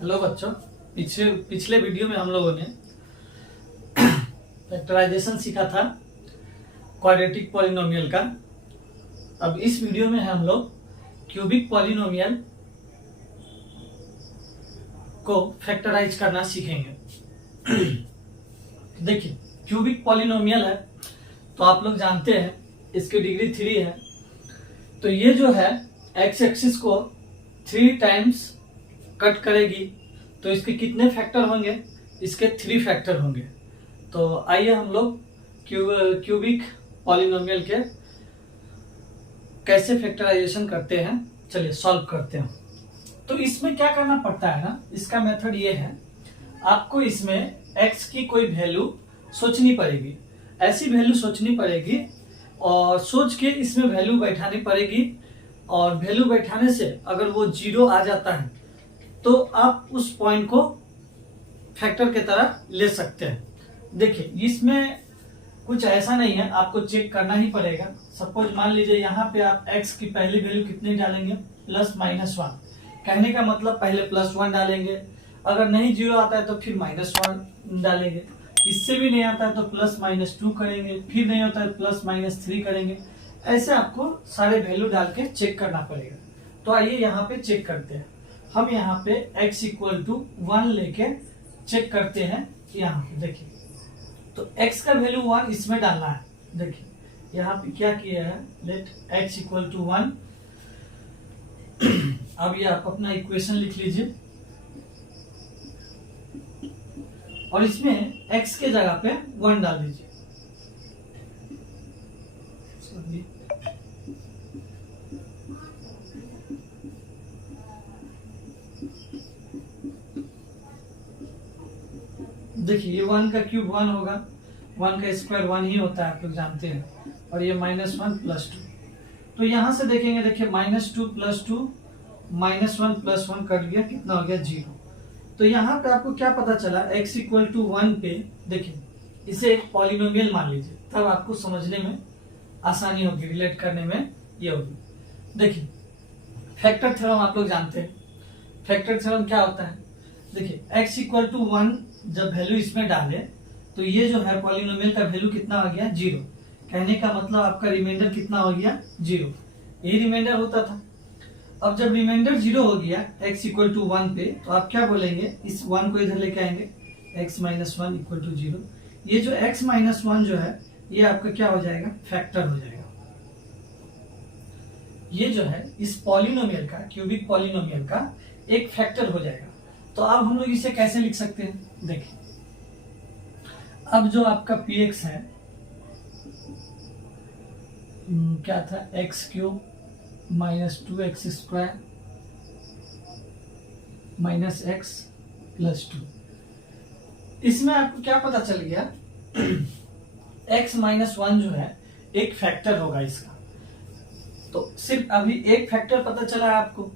Hello बच्चों, पिछले video में हम लोगों ने फैक्टराइजेशन सीखा था क्वाड्रेटिक पॉलिनोमियल का। अब इस वीडियो में हम लोग क्यूबिक पॉलिनोमियल को फैक्टराइज करना सीखेंगे। देखिए, क्यूबिक पॉलिनोमियल है तो आप लोग जानते हैं इसकी डिग्री 3 है। तो ये जो है एक्स एक्सिस को 3 टाइम्स कट करेगी, तो इसके कितने फैक्टर होंगे? इसके 3 फैक्टर होंगे। तो आइए हम लोग क्यूबिक पॉलिनोमियल के कैसे फैक्टराइजेशन करते हैं, चलिए सॉल्व करते हैं। तो इसमें क्या करना पड़ता है ना, इसका मेथड ये है, आपको इसमें x की कोई वैल्यू सोचनी पड़ेगी, ऐसी वैल्यू सोचनी पड़ेगी और सोच के इसमें वैल्यू बैठानी पड़ेगी। और वैल्यू बैठाने से अगर वो 0 आ जाता है तो आप उस पॉइंट को फैक्टर की तरह ले सकते हैं। देखिए, इसमें कुछ ऐसा नहीं है, आपको चेक करना ही पड़ेगा। सपोज मान लीजिए यहाँ पे आप x की पहली वैल्यू कितनी डालेंगे? +-1। कहने का मतलब पहले +1 डालेंगे, अगर नहीं 0 आता है तो फिर -1 डालेंगे, इससे भी नहीं आता है तो +-2 करेंगे, फिर नहीं होता है +-3 करेंगे। ऐसे आपको सारे वैल्यू डाल के चेक करना पड़ेगा। तो आइए यहाँ पे चेक करते हैं। हम यहाँ पे x = 1 लेके चेक करते हैं। यहाँ पे देखिए, तो x का वैल्यू 1 इसमें डालना है। देखिए यहाँ पे क्या किया है, लेट x = 1। अब ये आप अपना इक्वेशन लिख लीजिए और इसमें x के जगह पे 1 डाल दीजिए। देखिए, ये 1 का क्यूब 1 होगा, 1 का स्क्वायर 1 ही होता है, आप लोग जानते हैं। और ये -1 + 2, तो यहां से देखेंगे, देखिए -2 + 2 -1 + 1 कट गया, कितना हो गया? 0। तो यहाँ पे आपको क्या पता चला, x = 1 पे देखिए इसे एक पॉलिनोमियल मान लीजिए, तब आपको समझने में आसानी होगी, रिलेट करने में ये होगी। देखिए, फैक्टर थ्योरम आप लोग जानते हैं। फैक्टर थ्योरम क्या होता है? देखिए, x = 1 जब वैल्यू इसमें डाले तो ये जो है पॉलिनोमियल का वैल्यू कितना आ गया? 0। कहने का मतलब आपका रिमाइंडर कितना हो गया? 0। ये रिमाइंडर होता था। अब जब रिमाइंडर 0 हो गया x = 1 पे, तो आप क्या बोलेंगे? इस 1 को इधर लेके आएंगे, x - 1 = 0। ये जो x - 1 जो है ये आपका क्या हो जाएगा? फैक्टर हो जाएगा। ये जो है इस पॉलिनोमियल का, क्यूबिक पॉलिनोमियल का एक फैक्टर हो जाएगा। तो अब हम लोग इसे कैसे लिख सकते हैं? देखिए, अब जो आपका px है, क्या था? x³ - 2x² - x + 2। इसमें आपको क्या पता चल गया? x - 1 जो है एक फैक्टर होगा इसका। तो सिर्फ अभी एक फैक्टर पता चला है आपको,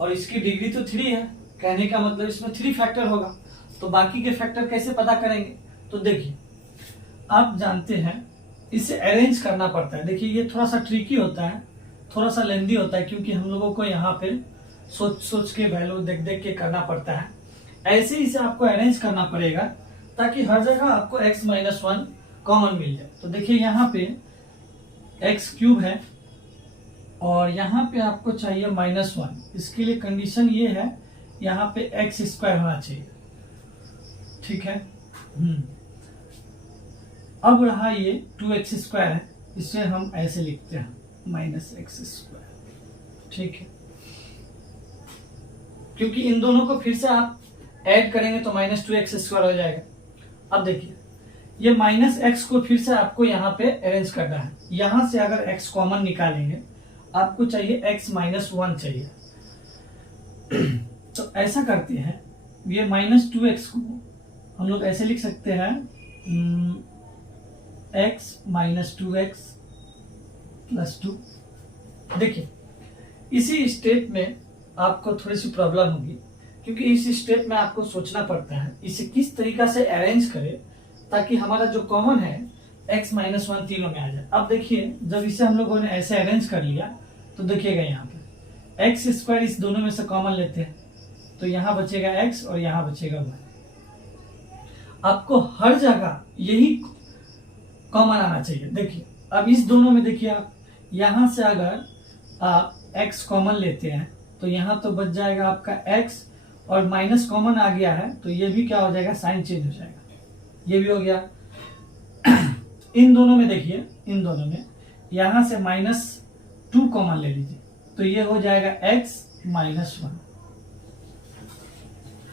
और इसकी डिग्री तो 3 है, कहने का मतलब इसमें 3 फैक्टर होगा। तो बाकी के फैक्टर कैसे पता करेंगे? तो देखिए, आप जानते हैं इसे अरेंज करना पड़ता है। देखिए, ये थोड़ा सा ट्रिकी होता है, थोड़ा सा लेंदी होता है, क्योंकि हम लोगों को यहाँ पे सोच सोच के वैल्यू देख देख के करना पड़ता है। ऐसे ही इसे आपको अरेंज करना पड़ेगा ताकि हर जगह आपको x - 1 कॉमन मिल जाए। तो देखिए, यहाँ पे x³ है और यहाँ पे आपको चाहिए -1। इसके लिए कंडीशन ये है, यहाँ पे x² होना चाहिए, ठीक है। अब रहा ये 2x² है, इसे हम ऐसे लिखते हैं -x², ठीक है। क्योंकि इन दोनों को फिर से आप ऐड करेंगे तो -2x² हो जाएगा। अब देखिए, ये -x को फिर से आपको यहाँ पे अरेंज करना है। यहाँ से अगर x कॉमन निकालेंगे, आपको चाहिए x - 1 चाहिए। तो ऐसा करते हैं, ये -2x को हम लोग ऐसे लिख सकते हैं, x - 2x + 2। देखिए, इसी स्टेप में आपको थोड़ी सी प्रॉब्लम होगी, क्योंकि इस स्टेप में आपको सोचना पड़ता है इसे किस तरीका से अरेंज करें ताकि हमारा जो कॉमन है x - 1 तीनों में आ जाए। अब देखिए, जब इसे हम लोगों ने ऐसे अरेंज कर लिया तो देखिएगा यहाँ पे x² इस दोनों में से कॉमन लेते हैं तो यहाँ बचेगा x और यहाँ बचेगा y। आपको हर जगह यही कॉमन आना चाहिए। देखिए अब इस दोनों में देखिए, आप यहाँ से अगर आप x कॉमन लेते हैं तो यहाँ तो बच जाएगा आपका x, और माइनस कॉमन आ गया है तो ये भी क्या हो जाएगा, साइन चेंज हो जाएगा, ये भी हो गया। इन दोनों में देखिए, इन दोनों में यहाँ से -2 कॉमन ले लीजिए तो ये हो जाएगा x -1।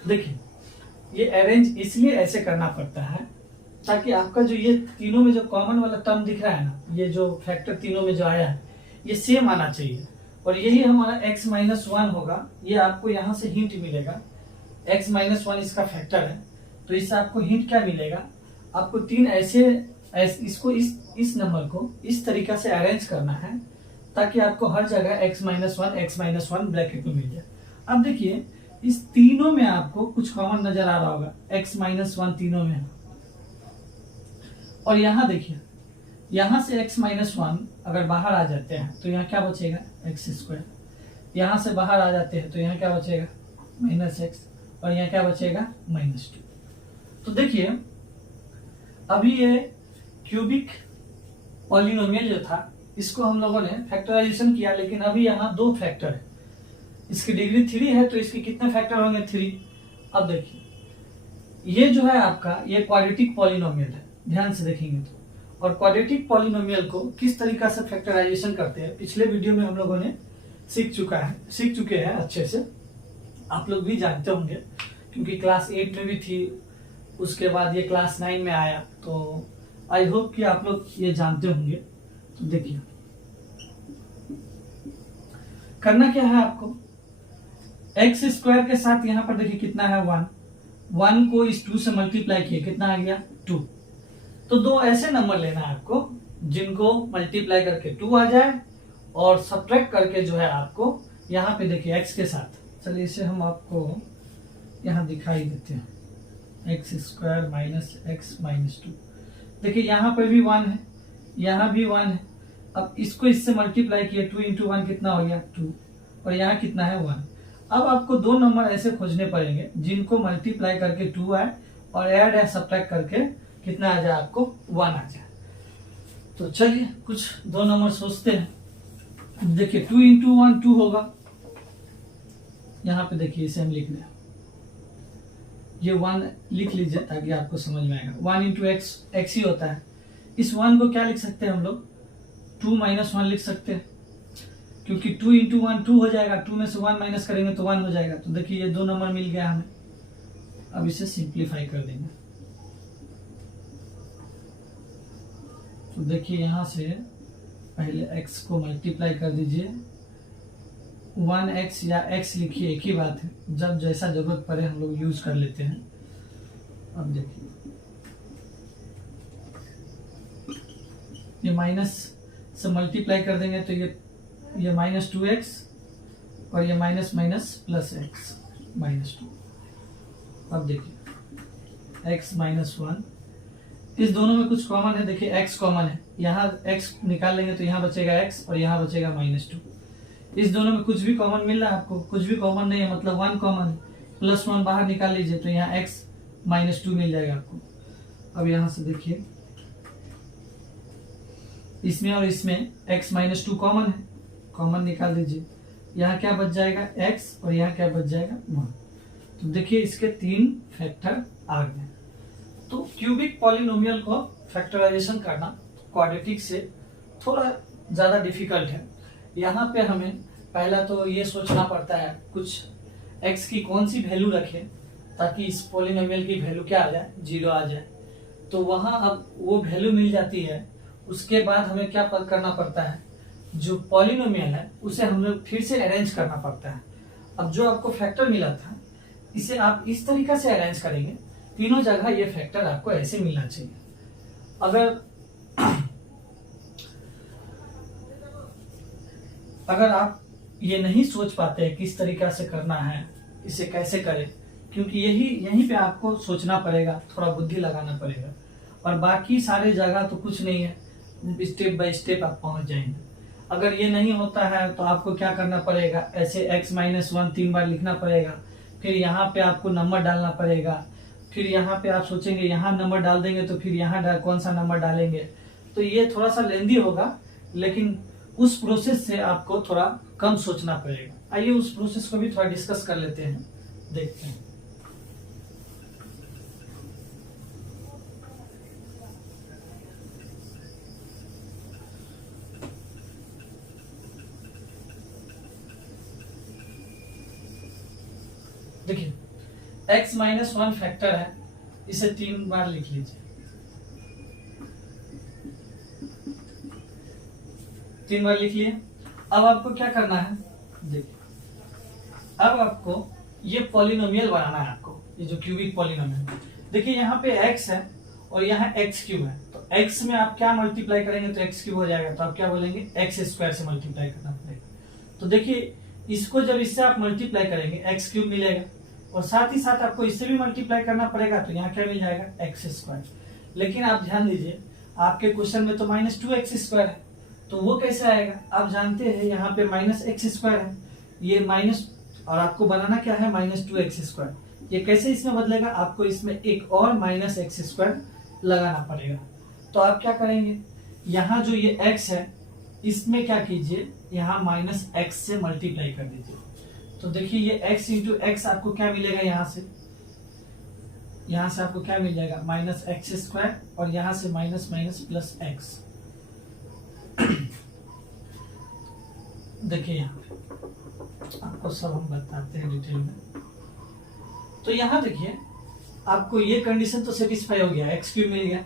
देखिए ये अरेंज इसलिए ऐसे करना पड़ता है ताकि आपका जो ये तीनों में जो कॉमन वाला टर्म दिख रहा है ना, ये जो फैक्टर तीनों में जो आया है ये सेम आना चाहिए, और यही हमारा x -1 होगा। ये आपको यहाँ से हिंट मिलेगा, x -1 इसका फैक्टर है, तो इससे आपको हिंट क्या मिलेगा, आपको तीन ऐसे इसको इस नंबर को इस तरीका से अरेंज करना है ताकि आपको हर जगह x -1 ब्रैकेट में मिल जाए। अब देखिए इस तीनों में आपको कुछ कॉमन नजर आ रहा होगा, x -1 तीनों में, और यहाँ देखिए यहाँ से x -1 अगर बाहर आ जाते हैं तो यहाँ क्या बचेगा, x²। यहाँ से बाहर आ जाते हैं तो यहाँ क्या बचेगा, -x, और यहाँ क्या बचेगा, -2। तो देखिए अभी ये क्यूबिक पॉलिनोमियल जो था इसको हम लोगों ने फैक्टराइजेशन किया, लेकिन अभी यहाँ दो फैक्टर है, इसकी डिग्री 3 है तो इसके कितने फैक्टर होंगे, 3। अब देखिए ये जो है आपका ये क्वाड्रेटिक पॉलिनोमियल है, ध्यान से देखेंगे तो, और क्वाड्रेटिक पॉलिनोमियल को किस तरीका से फैक्टराइजेशन करते हैं पिछले वीडियो में हम लोगों ने सीख चुके हैं अच्छे से, आप लोग भी जानते होंगे क्योंकि क्लास 8 में भी थी, उसके बाद ये क्लास 9 में आया, तो आई होप कि आप लोग ये जानते होंगे। तो देखिए करना क्या है आपको, x² के साथ यहाँ पर देखिए कितना है, 1 को इस 2 से मल्टीप्लाई किए, कितना आ गया, 2। तो दो ऐसे नंबर लेना है आपको जिनको मल्टीप्लाई करके 2 आ जाए, और सब्ट्रैक्ट करके जो है आपको यहाँ पे देखिए x के साथ, चलिए इसे हम आपको यहाँ दिखाई देते हैं, x² - x - 2। देखिए यहाँ पर भी 1 है, यहाँ भी 1 है। अब इसको इससे मल्टीप्लाई किए, 2 × 1 कितना हो गया, 2, और यहाँ कितना है, 1। अब आपको दो नंबर ऐसे खोजने पड़ेंगे जिनको मल्टीप्लाई करके 2 आए और ऐड है सब्ट्रैक्ट करके कितना आ जाए, आपको 1 आ जाए। तो चलिए कुछ दो नंबर सोचते हैं। देखिए 2 × 1 2 होगा, यहाँ पे देखिए इसे हम लिख दें, ये 1 लिख लीजिए ताकि आपको समझ में आएगा। 1 × x ही होता है, इस 1 को क्या लिख सकते हैं हम लोग, 2 - 1 लिख सकते हैं, क्योंकि 2 × 1 2 हो जाएगा, 2 में से 1 माइनस करेंगे तो 1 हो जाएगा। तो देखिए ये दो नंबर मिल गया हमें, अब इसे सिंप्लीफाई कर देंगे। तो देखिए यहाँ से पहले x को मल्टीप्लाई कर दीजिए, 1x या x लिखिए, एक ही बात है, जब जैसा जरूरत पड़े हम लोग यूज कर लेते हैं। अब देखिए ये माइनस से मल्टीप्लाई कर देंगे तो ये -2x, और ये माइनस प्लस x -2। अब देखिए x -1, इस दोनों में कुछ कॉमन है, देखिए x कॉमन है, यहाँ x निकाल लेंगे तो यहाँ बचेगा x और यहाँ बचेगा -2। इस दोनों में कुछ भी कॉमन मिल रहा है आपको, कुछ भी कॉमन नहीं है, मतलब 1 कॉमन है, +1 बाहर निकाल लीजिए तो यहाँ x -2 मिल जाएगा आपको। अब यहाँ से देखिए इसमें और इसमें x -2 कॉमन है, कॉमन निकाल दीजिए, यहाँ क्या बच जाएगा, x, और यहाँ क्या बच जाएगा, 1। तो देखिए इसके 3 फैक्टर आ गए। तो क्यूबिक पॉलिनोमियल को फैक्टराइजेशन करना क्वाड्रेटिक से थोड़ा ज़्यादा डिफिकल्ट है। यहाँ पे हमें पहला तो ये सोचना पड़ता है कुछ x की कौन सी वैल्यू रखें ताकि इस पॉलिनोमियल की वैल्यू क्या आ जाए, 0 आ जाए। तो वहाँ अब वो वैल्यू मिल जाती है, उसके बाद हमें क्या करना पड़ता है, जो पॉलिनोमियल है उसे हम लोग फिर से अरेंज करना पड़ता है। अब जो आपको फैक्टर मिला था इसे आप इस तरीका से अरेंज करेंगे, तीनों जगह ये फैक्टर आपको ऐसे मिलना चाहिए। अगर आप ये नहीं सोच पाते हैं किस तरीका से करना है, इसे कैसे करें, क्योंकि यहीं पे आपको सोचना पड़ेगा, थोड़ा बुद्धि लगाना पड़ेगा, और बाकी सारे जगह तो कुछ नहीं है, स्टेप बाय स्टेप आप पहुंच जाएंगे। अगर ये नहीं होता है तो आपको क्या करना पड़ेगा, ऐसे x -1 3 बार लिखना पड़ेगा, फिर यहाँ पे आपको नंबर डालना पड़ेगा, फिर यहाँ पे आप सोचेंगे यहाँ नंबर डाल देंगे तो फिर यहाँ कौन सा नंबर डालेंगे, तो ये थोड़ा सा लेंदी होगा, लेकिन उस प्रोसेस से आपको थोड़ा कम सोचना पड़ेगा। आइए उस प्रोसेस को भी थोड़ा डिस्कस कर लेते हैं, देखते हैं। देखिए x-1 फैक्टर है, इसे 3 बार लिख लीजिए, 3 बार लिख लिए। अब आपको क्या करना है, देखिए अब आपको ये पॉलिनोमियल बनाना है, आपको ये जो क्यूबिक पॉलिनोमियल, देखिए यहाँ पे x है और यहाँ x क्यूब है, तो x में आप क्या मल्टीप्लाई करेंगे तो x क्यूब हो जाएगा, तो आप क्या बोलेंगे x स्क्वायर से मल्टीप्लाई करना पड़ेगा। तो देखिए इसको जब इससे आप मल्टीप्लाई करेंगे x क्यूब मिलेगा, और साथ ही साथ आपको इससे भी मल्टीप्लाई करना पड़ेगा, तो यहाँ क्या मिल जाएगा एक्स स्क्वायर। लेकिन आप ध्यान दीजिए आपके क्वेश्चन में तो -2x स्क्वायर है, तो वो कैसे आएगा, आप जानते हैं यहाँ पे -x स्क्वायर है, ये माइनस, और आपको बनाना क्या है -2x स्क्वायर, ये कैसे इसमें बदलेगा, आपको इसमें एक और -x स्क्वायर लगाना पड़ेगा। तो आप क्या करेंगे, यहाँ जो ये x है इसमें क्या कीजिए, यहाँ -x से मल्टीप्लाई कर दीजिए। तो देखिए ये x इंटू एक्स आपको क्या मिलेगा, यहाँ से आपको क्या मिल जाएगा -x स्क्वायर, और यहाँ से माइनस माइनस प्लस x। देखिए यहाँ आपको सब हम बताते हैं डिटेल में। तो यहाँ देखिए आपको ये कंडीशन तो सेटिस्फाई हो गया, x क्यूब मिल गया,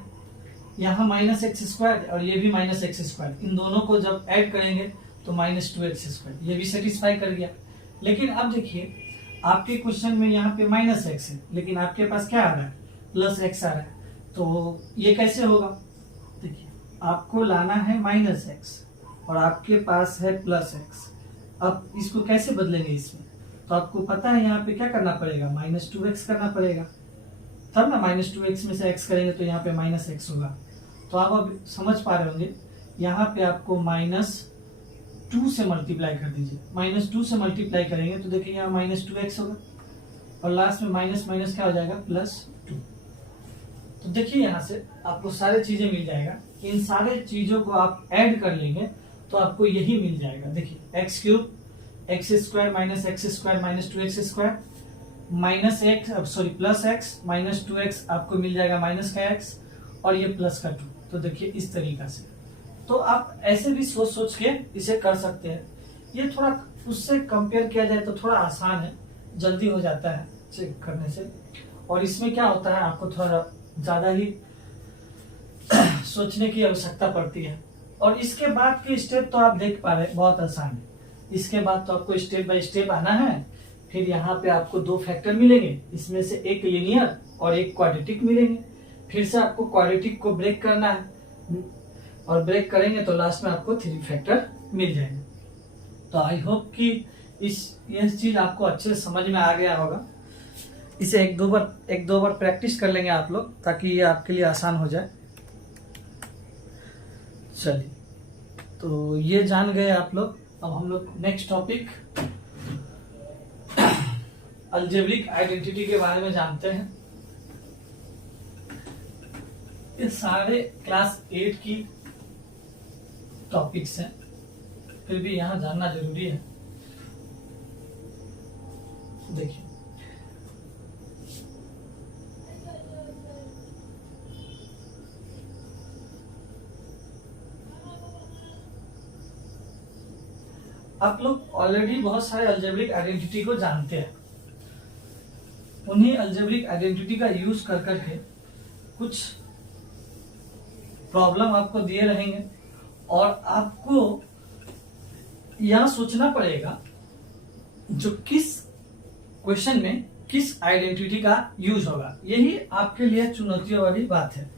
यहाँ -x स्क्वायर और ये भी -x स्क्वायर, इन दोनों को जब ऐड करेंगे तो -2x स्क्वायर, ये भी सेटिस्फाई कर गया। लेकिन अब देखिए आपके क्वेश्चन में यहाँ पे -x है, लेकिन आपके पास क्या आ रहा है +x आ रहा है, तो ये कैसे होगा, देखिए आपको लाना है -x और आपके पास है +x, अब इसको कैसे बदलेंगे इसमें, तो आपको पता है यहाँ पे क्या करना पड़ेगा -2x करना पड़ेगा, तब ना -2x में से x करेंगे तो यहाँ पे -x होगा। तो आप अब समझ पा रहे होंगे, यहाँ पे आपको -2 से मल्टीप्लाई कर दीजिए, -2 से मल्टीप्लाई करेंगे तो देखिए यहाँ -2x होगा, और लास्ट में माइनस माइनस क्या हो जाएगा +2। तो देखिए यहाँ से आपको सारे चीजें मिल जाएगा, इन सारे चीजों को आप ऐड कर लेंगे तो आपको यही मिल जाएगा। देखिए x cube, x square -x square -2x square, +x -2x आपको मिल जाएगा -x, और ये +2। तो देखिए इस तरीका से, तो आप ऐसे भी सोच सोच के इसे कर सकते हैं। ये थोड़ा उससे कंपेयर किया जाए तो थोड़ा आसान है, जल्दी हो जाता है चेक करने से, और इसमें क्या होता है आपको थोड़ा ज्यादा ही सोचने की आवश्यकता पड़ती है। और इसके बाद के स्टेप तो आप देख पा रहे हैं बहुत आसान है, इसके बाद तो आपको स्टेप बाय स्टेप आना है। फिर यहाँ पे आपको 2 फैक्टर मिलेंगे, इसमें से एक लीनियर और एक क्वाड्रेटिक मिलेंगे, फिर से आपको क्वाड्रेटिक को ब्रेक करना है, और ब्रेक करेंगे तो लास्ट में आपको 3 फैक्टर मिल जाएंगे। तो आई होप कि ये चीज आपको अच्छे से समझ में आ गया होगा। इसे एक दो बार प्रैक्टिस कर लेंगे आप लोग, ताकि ये आपके लिए आसान हो जाए। चलिए, तो ये जान गए आप लोग। अब हम लोग नेक्स्ट टॉपिक अलजेब्रिक आइडेंटिटी के बारे में जानते हैं। ये सारे क्लास 8 की टॉपिक्स हैं, फिर भी यहाँ जानना जरूरी है। देखिए आप लोग ऑलरेडी बहुत सारे अलजेब्रिक आइडेंटिटी को जानते हैं। उन्हीं अलजेब्रिक आइडेंटिटी का यूज कर करके कुछ प्रॉब्लम आपको दिए रहेंगे, और आपको यह सोचना पड़ेगा जो किस क्वेश्चन में किस आइडेंटिटी का यूज होगा। यही आपके लिए चुनौतियों वाली बात है।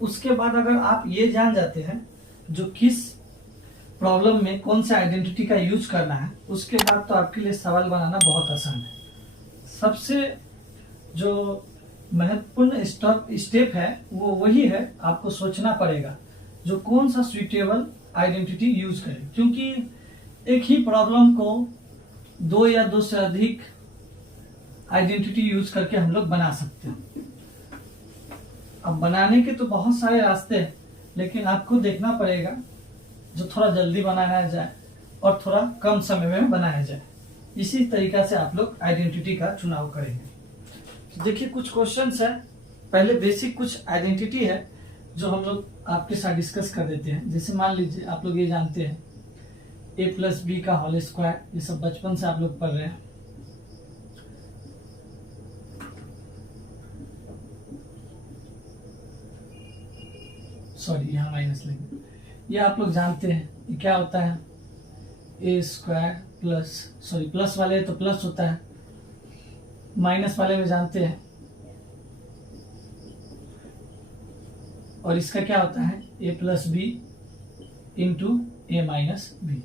उसके बाद अगर आप ये जान जाते हैं जो किस प्रॉब्लम में कौन से आइडेंटिटी का यूज करना है, उसके बाद तो आपके लिए सवाल बनाना बहुत आसान है। सबसे जो महत्वपूर्ण स्टेप है वो वही है, आपको सोचना पड़ेगा जो कौन सा सुइटेबल आइडेंटिटी यूज करें, क्योंकि एक ही प्रॉब्लम को 2 या 2 से अधिक आइडेंटिटी यूज करके हम लोग बना सकते हैं। अब बनाने के तो बहुत सारे रास्ते हैं, लेकिन आपको देखना पड़ेगा जो थोड़ा जल्दी बनाया जाए और थोड़ा कम समय में बनाया जाए। इसी तरीका से आप लोग आइडेंटिटी का चुनाव करेंगे। तो देखिए कुछ क्वेश्चंस है। पहले बेसिक कुछ आइडेंटिटी है जो हम लोग आपके साथ डिस्कस कर देते हैं। जैसे मान लीजिए आप लोग ये जानते हैं a प्लस बी का होल स्क्वायर, ये सब बचपन से आप लोग पढ़ रहे हैं। सॉरी, यहाँ माइनस लेंगे। ये आप लोग जानते हैं ये क्या होता है, A square plus, sorry plus वाले तो प्लस होता है, माइनस वाले में जानते हैं। और इसका क्या होता है, ए plus B into A minus B.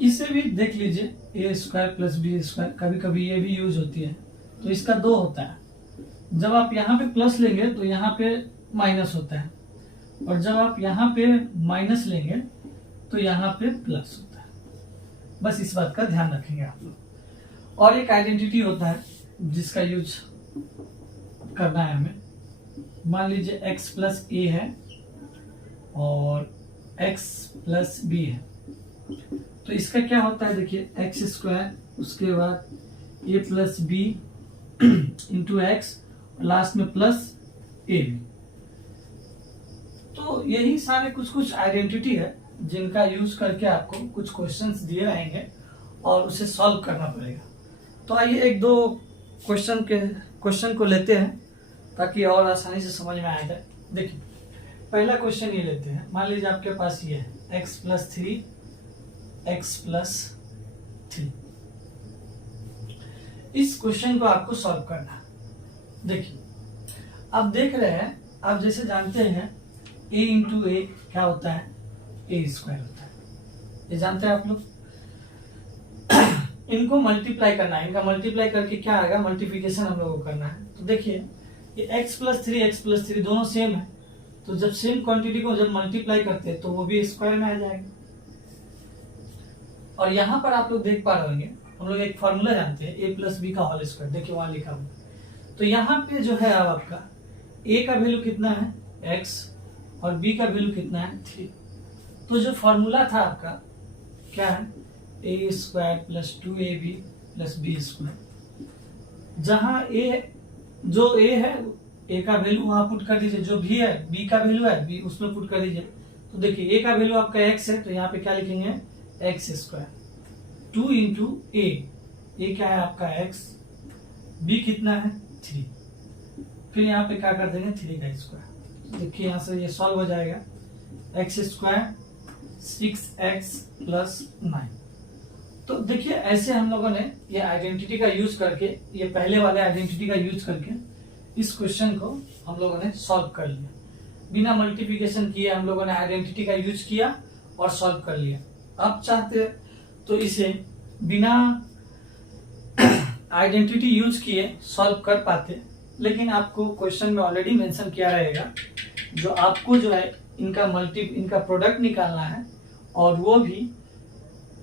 इसे भी देख लीजिए, ए स्क्वायर प्लस बी स्क्वायर, कभी कभी ये भी यूज होती है। तो इसका 2 होता है। जब आप यहाँ पे प्लस लेंगे तो यहाँ पे माइनस होता है, और जब आप यहाँ पे माइनस लेंगे तो यहाँ पे प्लस होता है। बस इस बात का ध्यान रखेंगे आप लोग। और एक आइडेंटिटी होता है जिसका यूज करना है हमें। मान लीजिए x प्लस ए है और x प्लस बी है, तो इसका क्या होता है, देखिए एक्स स्क्वायर, उसके बाद A plus B into X, last में प्लस ए बी। तो यही सारे कुछ कुछ आइडेंटिटी है जिनका यूज करके आपको कुछ क्वेश्चंस दिए रहेंगे और उसे सॉल्व करना पड़ेगा। तो आइए एक दो क्वेश्चन को लेते हैं ताकि और आसानी से समझ में आ जाए। देखिए पहला क्वेश्चन ये लेते हैं। मान लीजिए आपके पास ये है x प्लस 3 x प्लस 3। इस क्वेश्चन को आपको सॉल्व करना है। देखिए आप देख रहे हैं, आप जैसे जानते हैं a इंटू ए क्या होता है, ए स्क्वायर होता है, ये जानते हैं आप लोग। इनको मल्टीप्लाई करना है, इनका मल्टीप्लाई करके क्या आएगा, मल्टीप्लिकेशन हम लोगों को करना है। तो देखिए ये x प्लस 3 दोनों सेम है, तो जब सेम क्वांटिटी को जब मल्टीप्लाई करते हैं तो वो भी स्क्वायर में आ जाएगा। और यहाँ पर आप लोग देख पा रहे होंगे, हम लोग एक फॉर्मूला जानते हैं a प्लस बी का होल स्क्वायर, देखिए वहां लिखा हुआ। तो यहाँ पे जो है अब आपका a का वैल्यू कितना है x और b का वैल्यू कितना है 3। तो जो फॉर्मूला था आपका क्या है, a square plus 2ab plus B square. जहाँ a जो a है, a का वैल्यू वहां पुट कर दीजिए, जो b है b का वैल्यू है b उसमें पुट कर दीजिए। तो देखिए a का वैल्यू आपका x है, तो यहाँ पे क्या लिखेंगे, एक्स स्क्वायर 2 इंटू ए क्या है आपका x, b कितना है 3, फिर यहाँ पे क्या कर देंगे 3 का स्क्वायर। देखिए यहाँ से ये सॉल्व हो जाएगा, एक्स स्क्वायर 6x प्लस 9। तो देखिए ऐसे हम लोगों ने ये आइडेंटिटी का यूज करके, ये पहले वाले आइडेंटिटी का यूज करके इस क्वेश्चन को हम लोगों ने सॉल्व कर लिया। बिना मल्टीप्लिकेशन किए हम लोगों ने आइडेंटिटी का यूज किया और सॉल्व कर लिया। अब चाहते तो इसे बिना आइडेंटिटी यूज किए सॉल्व कर पाते, लेकिन आपको क्वेश्चन में ऑलरेडी मेंशन किया रहेगा जो आपको जो है इनका प्रोडक्ट निकालना है और वो भी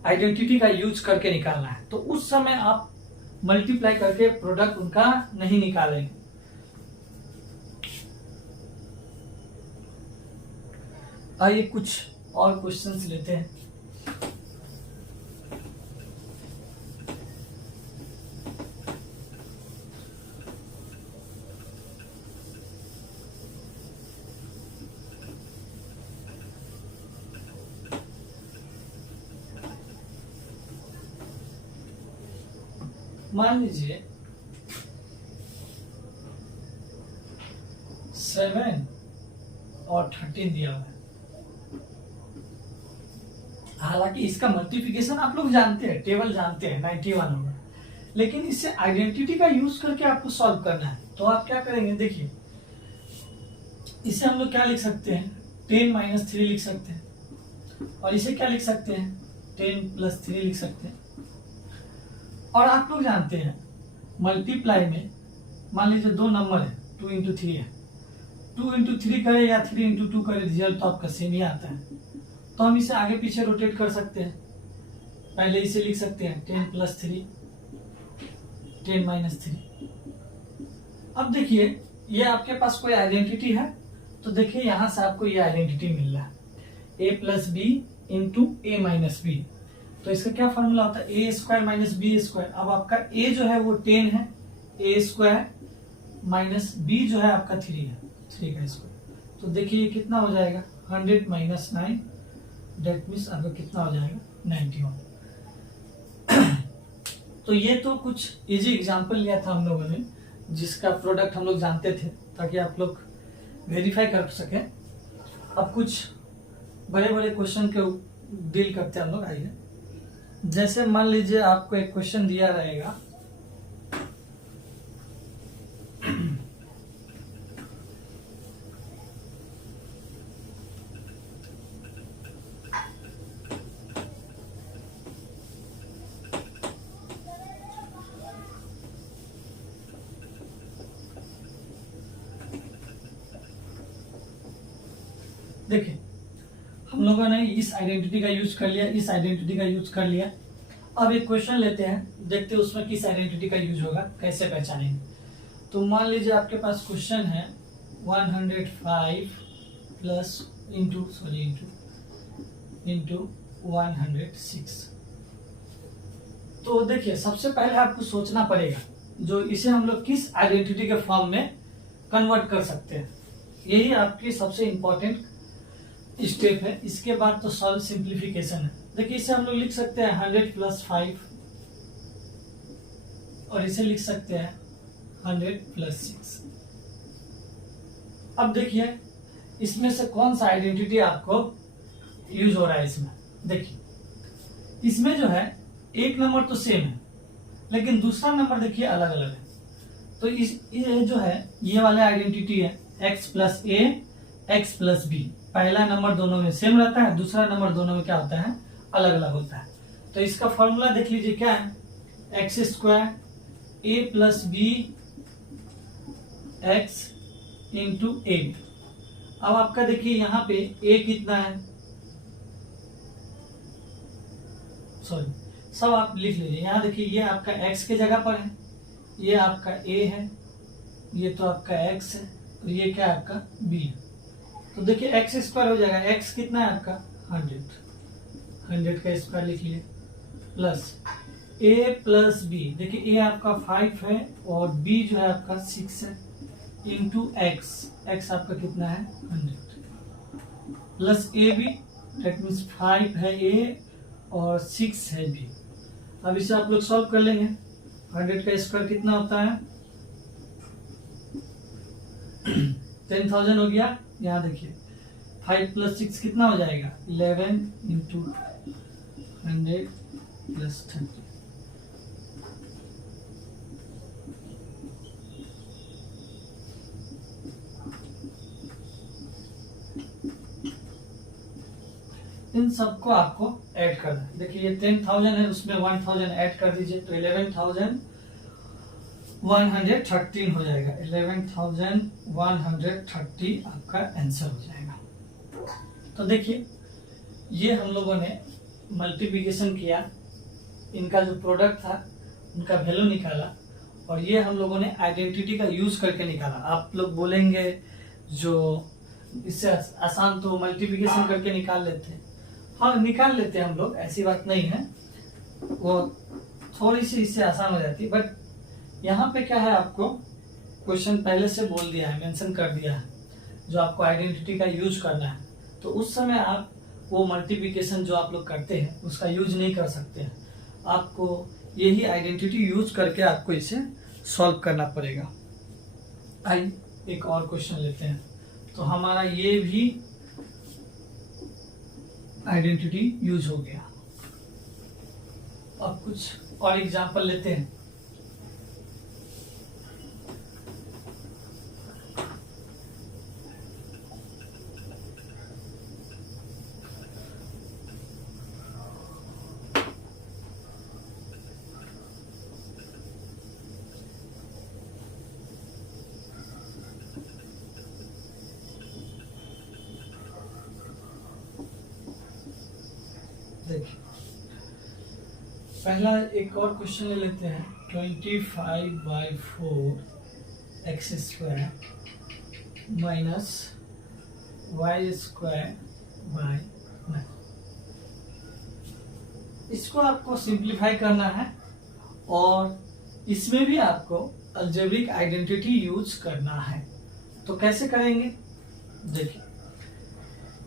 आइडेंटिटी का यूज करके निकालना है। तो उस समय आप मल्टीप्लाई करके प्रोडक्ट उनका नहीं निकालेंगे। आइए कुछ और क्वेश्चंस लेते हैं। मान लीजिए 7 और 13 दिया हुआ है। हालांकि इसका मल्टीप्लिकेशन आप लोग जानते हैं, टेबल जानते हैं 91 होगा, लेकिन इसे आइडेंटिटी का यूज करके आपको सॉल्व करना है। तो आप क्या करेंगे, देखिए इसे हम लोग क्या लिख सकते हैं, 10 माइनस 3 लिख सकते हैं, और इसे क्या लिख सकते हैं, 10 प्लस 3 लिख सकते हैं। और आप लोग जानते हैं मल्टीप्लाई में मान लीजिए दो नंबर है, 2 इंटू 3 है, 2 इंटू 3 करे या 3 इंटू 2 करे, रिजल्ट तो आपका सेम ही आता है। तो हम इसे आगे पीछे रोटेट कर सकते हैं। पहले इसे लिख सकते हैं 10 प्लस 3 10 माइनस 3। अब देखिए ये आपके पास कोई आइडेंटिटी है, तो देखिए यहां से आपको ये आइडेंटिटी मिल रहा है a plus B into A minus B. तो इसका क्या फॉर्मूला होता है, A square minus B square. अब आपका a जो है वो 10 है, ए स्क्वायर माइनस बी जो है आपका 3 है, 3 का स्क्वायर। तो देखिए ये कितना हो जाएगा, 100 माइनस 9, डेट मीन्स आपका कितना हो जाएगा, 91। तो ये तो कुछ इजी एग्जांपल लिया था हम लोगों ने, जिसका प्रोडक्ट हम लोग जानते थे, ताकि आप लोग वेरीफाई कर सकें। अब कुछ बड़े बड़े क्वेश्चन के डील करते हैं हम लोग। आइए, जैसे मान लीजिए आपको एक क्वेश्चन दिया रहेगा, देखिए हम लोगों ने इस आइडेंटिटी का यूज कर लिया, इस आइडेंटिटी का यूज कर लिया। अब एक क्वेश्चन लेते हैं, देखते हैं उसमें किस आइडेंटिटी का यूज होगा, कैसे पहचानेंगे। तो मान लीजिए आपके पास क्वेश्चन है 105 प्लस इंटू 106। तो देखिए सबसे पहले आपको सोचना पड़ेगा जो इसे हम लोग किस आइडेंटिटी के फॉर्म में कन्वर्ट कर सकते हैं, यही आपकी सबसे इंपॉर्टेंट स्टेप है। इसके बाद तो सॉल्व सिंप्लीफिकेशन है। देखिए इसे हम लोग लिख सकते हैं 100 प्लस 5, और इसे लिख सकते हैं 100 प्लस 6। अब देखिए इसमें से कौन सा आइडेंटिटी आपको यूज हो रहा है। इसमें देखिए इसमें जो है एक नंबर तो सेम है, लेकिन दूसरा नंबर देखिए अलग अलग है। तो ये जो है ये वाला आइडेंटिटी है x प्लस ए एक्स प्लस बी। पहला नंबर दोनों में सेम रहता है, दूसरा नंबर दोनों में क्या होता है, अलग अलग होता है। तो इसका फॉर्मूला देख लीजिए क्या है, एक्स स्क्वायर ए प्लस बी एक्स इंटू ए। अब आपका देखिए यहाँ पे ए कितना है, सॉरी सब आप लिख लीजिए। यहाँ देखिए ये आपका x के जगह पर है, ये आपका a है, ये तो आपका x है, और ये क्या है आपका b है। तो देखिए एक्स स्क्वायर हो जाएगा, x कितना है आपका 100 का स्क्वायर लिख लिए, प्लस a प्लस बी। देखिए a आपका 5 है और b जो है आपका 6 है, इंटू x आपका कितना है 100, plus A B, that means 5 है a और 6 है b। अब इसे आप लोग सॉल्व कर लेंगे। 100 का स्क्वायर कितना होता है 10,000 हो गया। यहाँ देखिए 5 प्लस 6 कितना हो जाएगा 11 इंटू 100 प्लस 30। इन सबको आपको ऐड करना है। देखिए ये 10,000 है, उसमें 1,000 ऐड कर दीजिए, तो 11,113 हो जाएगा। 11,130 आपका आंसर हो जाएगा। तो देखिए ये हम लोगों ने मल्टीप्लिकेशन किया, इनका जो प्रोडक्ट था उनका वैल्यू निकाला, और ये हम लोगों ने आइडेंटिटी का यूज करके निकाला। आप लोग बोलेंगे जो इससे आसान तो मल्टीप्लिकेशन करके निकाल लेते हैं। हाँ निकाल लेते हैं हम लोग, ऐसी बात नहीं है, वो थोड़ी सी इससे आसान हो जाती है। बट यहाँ पे क्या है, आपको क्वेश्चन पहले से बोल दिया है, मेंशन कर दिया है जो आपको आइडेंटिटी का यूज करना है। तो उस समय आप वो मल्टीप्लिकेशन जो आप लोग करते हैं उसका यूज नहीं कर सकते हैं, आपको यही आइडेंटिटी यूज करके आपको इसे सॉल्व करना पड़ेगा। आइए एक और क्वेश्चन लेते हैं। तो हमारा ये भी आइडेंटिटी यूज हो गया। अब कुछ और एग्जांपल लेते हैं। देखिए पहला एक और क्वेश्चन ले लेते हैं। 25/4 X square minus Y square by 9। इसको आपको सिंप्लीफाई करना है और इसमें भी आपको अलजेब्रिक आइडेंटिटी यूज करना है। तो कैसे करेंगे देखिए,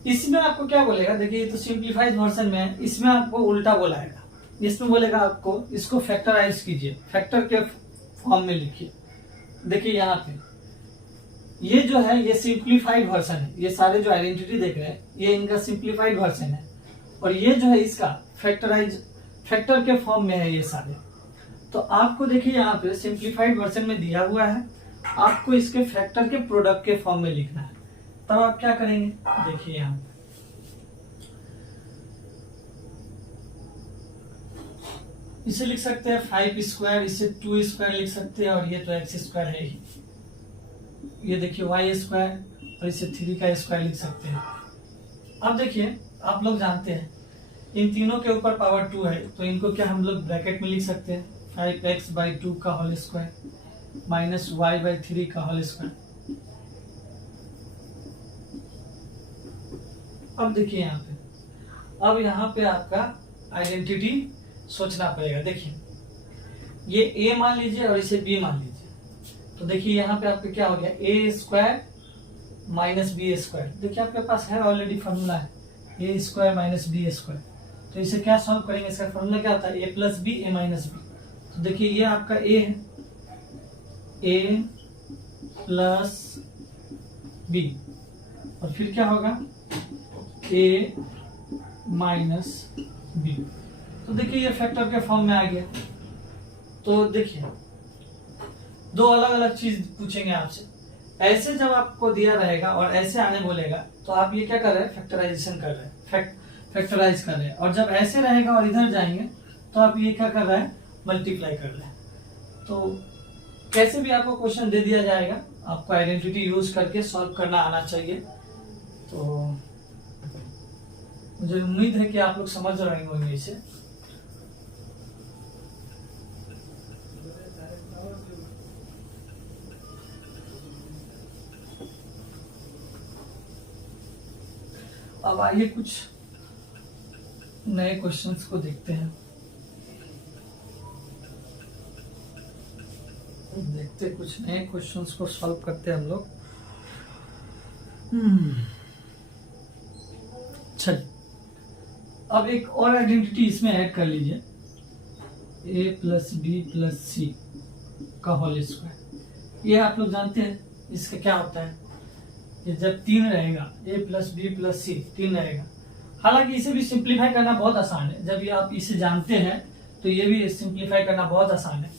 इसमें आपको क्या बोलेगा, देखिए ये तो सिंप्लीफाइड वर्जन में है, इसमें आपको उल्टा बोलाएगा। इसमें बोलेगा आपको इसको फैक्टराइज कीजिए, फैक्टर के फॉर्म में लिखिए। देखिए यहाँ पे ये जो है ये सिंप्लीफाइड वर्जन है, ये सारे जो आइडेंटिटी देख रहे हैं ये इनका सिंप्लीफाइड वर्जन है, और ये जो है इसका फैक्टर के फॉर्म में है ये सारे। तो आपको देखिए यहाँ पे सिंप्लीफाइड वर्जन में दिया हुआ है, आपको इसके फैक्टर के प्रोडक्ट के फॉर्म में लिखना है। तब आप क्या करेंगे देखिए यहाँ पे इसे लिख सकते हैं 5 स्क्वायर, इसे 2 स्क्वायर लिख सकते हैं, और ये तो एक्स स्क्वायर है ही। ये देखिए वाई स्क्वायर, और इसे 3 का स्क्वायर लिख सकते हैं। अब देखिए आप लोग जानते हैं इन तीनों के ऊपर पावर 2 है, तो इनको क्या हम लोग ब्रैकेट में लिख सकते हैं, 5x/2 का होल स्क्वायर माइनस y/3 का होल स्क्वायर। अब देखिए यहाँ पे, अब यहाँ पे आपका आइडेंटिटी सोचना पड़ेगा। देखिए ये a मान लीजिए और इसे b मान लीजिए, तो देखिए यहाँ पे आपका क्या हो गया, a square minus B square. देखिए आपके पास है ऑलरेडी फॉर्मूला है a square minus B square. तो इसे क्या सॉल्व करेंगे, इसका फॉर्मूला क्या होता है, a plus B a minus B. तो देखिए ये आपका a है, a प्लस बी, और फिर क्या होगा a माइनस बी। तो देखिए ये फैक्टर के फॉर्म में आ गया। तो देखिए दो अलग अलग चीज पूछेंगे आपसे, ऐसे जब आपको दिया रहेगा और ऐसे आने बोलेगा तो आप ये क्या कर रहे हैं, फैक्टराइजेशन कर रहे हैं, फैक्टराइज कर रहे हैं। और जब ऐसे रहेगा और इधर जाएंगे तो आप ये क्या कर रहे हैं, मल्टीप्लाई कर रहे हैं। तो कैसे भी आपको क्वेश्चन दे दिया जाएगा, आपको आइडेंटिटी यूज करके सॉल्व करना आना चाहिए। तो मुझे उम्मीद है कि आप लोग समझ रहे होंगे इसे। अब आइए कुछ नए क्वेश्चंस को देखते हैं, कुछ नए क्वेश्चंस को सॉल्व करते हैं हम लोग। चलिए अब एक और आइडेंटिटी इसमें ऐड कर लीजिए, a प्लस बी प्लस सी का होल स्क्वायर। ये आप लोग जानते हैं इसका क्या होता है, ये जब 3 रहेगा, a प्लस बी प्लस सी 3 रहेगा। हालांकि इसे भी सिंप्लीफाई करना बहुत आसान है, जब ये आप इसे जानते हैं तो ये भी सिंप्लीफाई करना बहुत आसान है।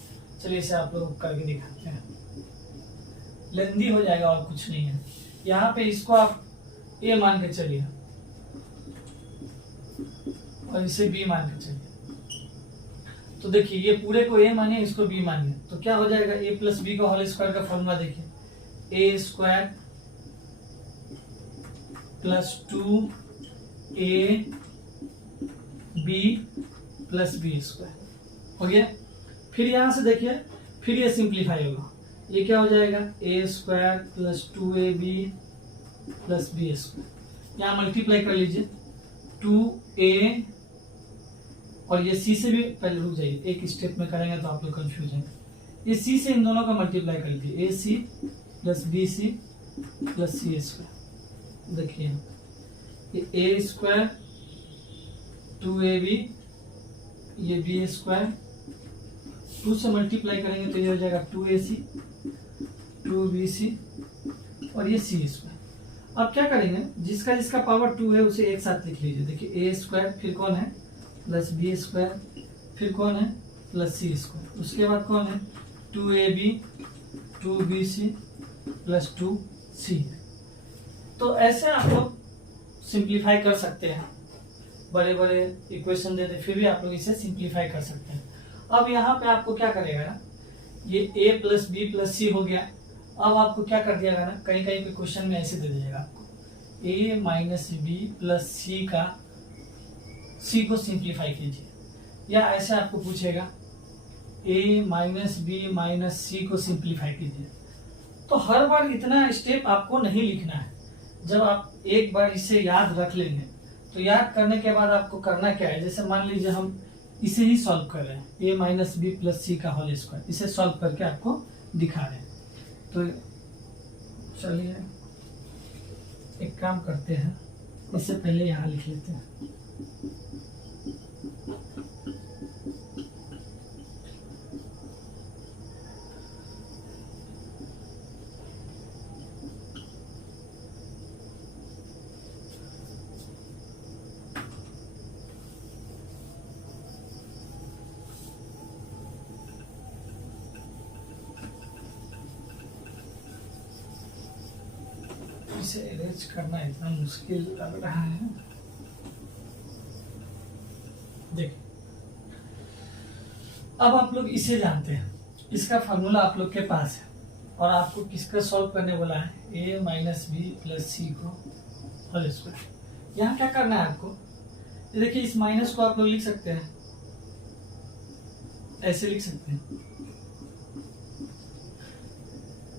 चलिए इसे आप लोग करके दिखाते हैं, लेंदी हो जाएगा और कुछ नहीं है। यहाँ पे इसको आप a मान के चलिए और इसे b मान के चलिए। तो देखिए ये पूरे को a मानिए, इसको b मानिए, तो क्या हो जाएगा, a प्लस बी का होल स्क्वायर का फॉर्मूला देखिए, a square plus 2ab plus B square हो गया। फिर यहां से देखिए फिर ये सिंप्लीफाई होगा, ये क्या हो जाएगा, a square plus 2ab plus B square. यहाँ मल्टीप्लाई कर लीजिए, 2a और ये c से भी पहले रुक जाइए, एक स्टेप में करेंगे तो आप लोग कंफ्यूज हैं। ये c से इन दोनों का मल्टीप्लाई कर लीजिए, ac plus bc plus c square. देखिए ये a स्क्वायर 2ab, ये b स्क्वायर 2 से मल्टीप्लाई करेंगे तो ये हो जाएगा 2ac 2bc और ये c स्क्वायर। अब क्या करेंगे, जिसका जिसका पावर 2 है उसे एक साथ लिख लीजिए। देखिए a स्क्वायर फिर कौन है, प्लस बी स्क्वायर फिर कौन है, प्लस सी स्क्वायर। उसके बाद कौन है, 2ab 2bc प्लस 2c। तो ऐसे आप लोग सिंप्लीफाई कर सकते हैं, बड़े बड़े इक्वेशन दे दे फिर भी आप लोग इसे सिंप्लीफाई कर सकते हैं। अब यहाँ पे आपको क्या करेगा ना, ये a प्लस बी प्लस सी हो गया। अब आपको क्या कर दिया ना, कहीं कहीं पे क्वेश्चन में ऐसे दे दीजिएगा आपको a माइनस बी प्लस सी का, सी को सिंप्लीफाई कीजिए। या ऐसे आपको पूछेगा a माइनस बी माइनस सी को सिंप्लीफाई कीजिए। तो हर बार इतना स्टेप आपको नहीं लिखना है। जब आप एक बार इसे याद रख लेंगे तो याद करने के बाद आपको करना क्या है, जैसे मान लीजिए हम इसे ही सॉल्व कर रहे हैं, a माइनस बी प्लस सी का होल स्क्वायर, इसे सॉल्व करके आपको दिखा रहे हैं। तो चलिए एक काम करते हैं, इससे पहले यहाँ लिख लेते हैं। इसे अरेंज करना इतना मुश्किल लग रहा है। देखिए अब आप लोग इसे जानते हैं, इसका फार्मूला आप लोग के पास है और आपको किसका सॉल्व करने बोला है, a माइनस बी प्लस सी को होल स्क्वायर। यहाँ क्या करना है आपको, ये देखिए इस माइनस को आप लोग लिख सकते हैं, ऐसे लिख सकते हैं।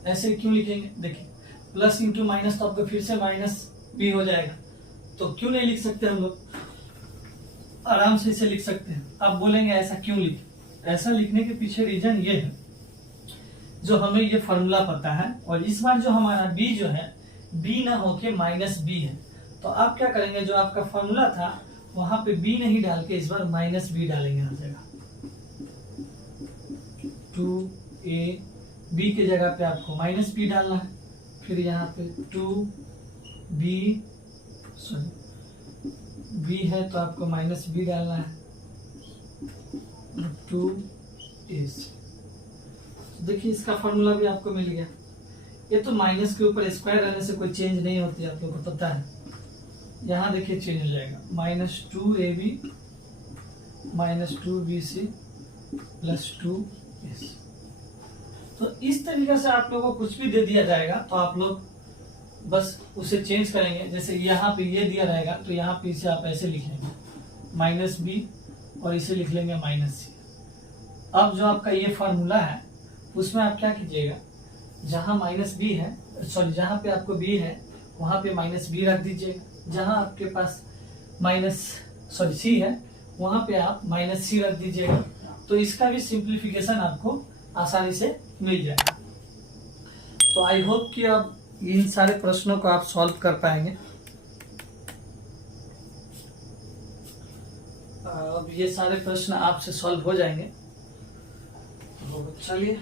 ऐसे क्यों लिखेंगे, देखिए प्लस इंटू माइनस तो आपको फिर से माइनस भी हो जाएगा, तो क्यों नहीं लिख सकते हम लोग, आराम से इसे लिख सकते हैं। आप बोलेंगे ऐसा क्यों लिखे, ऐसा लिखने के पीछे रीजन ये है, जो हमें ये फॉर्मूला पता है और इस बार जो हमारा b जो है b ना होके माइनस b है, तो आप क्या करेंगे, जो आपका फॉर्मूला था वहां पे b नहीं डाल के इस बार माइनस b डालेंगे हर जगह। 2a b के जगह पे आपको माइनस b डालना है, फिर यहाँ पे 2b b है तो आपको माइनस b डालना है, 2a। देखिए इसका फॉर्मूला भी आपको मिल गया। ये तो माइनस के ऊपर स्क्वायर रहने से कोई चेंज नहीं होती, आप लोगों को पता है। यहाँ देखिए चेंज हो जाएगा, -2ab minus 2bc plus 2s। तो इस तरीके से आप लोगों को कुछ भी दे दिया जाएगा तो आप लोग बस उसे चेंज करेंगे। जैसे यहाँ पे ये दिया रहेगा तो यहाँ पे इसे आप ऐसे लिखेंगे -b और इसे लिख लेंगे -c। अब जो आपका ये फार्मूला है उसमें आप क्या कीजिएगा, जहाँ -b है, सॉरी जहाँ पे आपको b है वहाँ पे -b रख दीजिएगा, जहाँ आपके पास c है वहाँ पे आप -c रख दीजिएगा। तो इसका भी सिंप्लीफिकेशन आपको आसानी से मिल जाएगा। तो आई होप कि अब इन सारे प्रश्नों को आप सॉल्व कर पाएंगे। अब ये सारे प्रश्न आपसे सॉल्व हो जाएंगे। तो चलिए